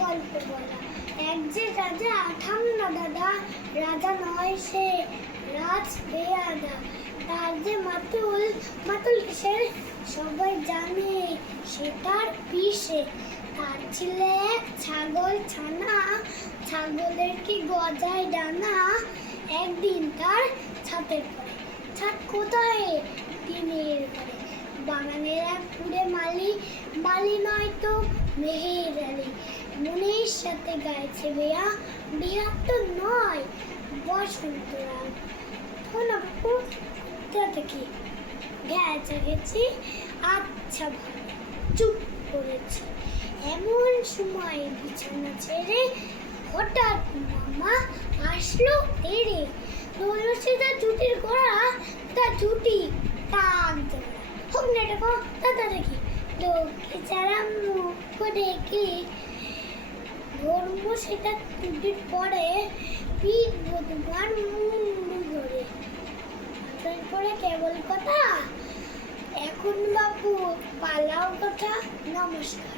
গল্প বলা। এক যে রাজা, থাম না দাদা, রাজা নয় সে, রাজ বেয়াদা। তার যে মাতুল, মাতুল কিসের সবাই জানে, সে তার পিসে। তার ছিল এক ছাগল ছানা, ছাগলের কি গজায় ডানা। একদিন তার ছাদের পরে, ছাদ কোথায়? টিনের ঘরে। বাগানের এক পুরে মালি, মালি নয় তো মেহের আলী। মনের সাথে গাইছে বেয়া, বেয়া তো নয় বসন্ত রাগ। বাপু কোথা কি গেছে গেছি, আচ্ছা ভালো, চুপ করেছি। এমন সময় বিছানা ছেড়ে হঠাৎ মামা আসলো তেরে। বললো সে তার জুটির গোড়া, তার জুটি টাক দেওয়া হোক না এটা দাদা দেখি। লোকে যারা মুখ দেখি ধরবো সেটা জুটির পরে, পিঠ তোমার মুন্ডু ধরে। তারপরে কেবল কথা, এখন বাপু পালাও কথা। নমস্কার।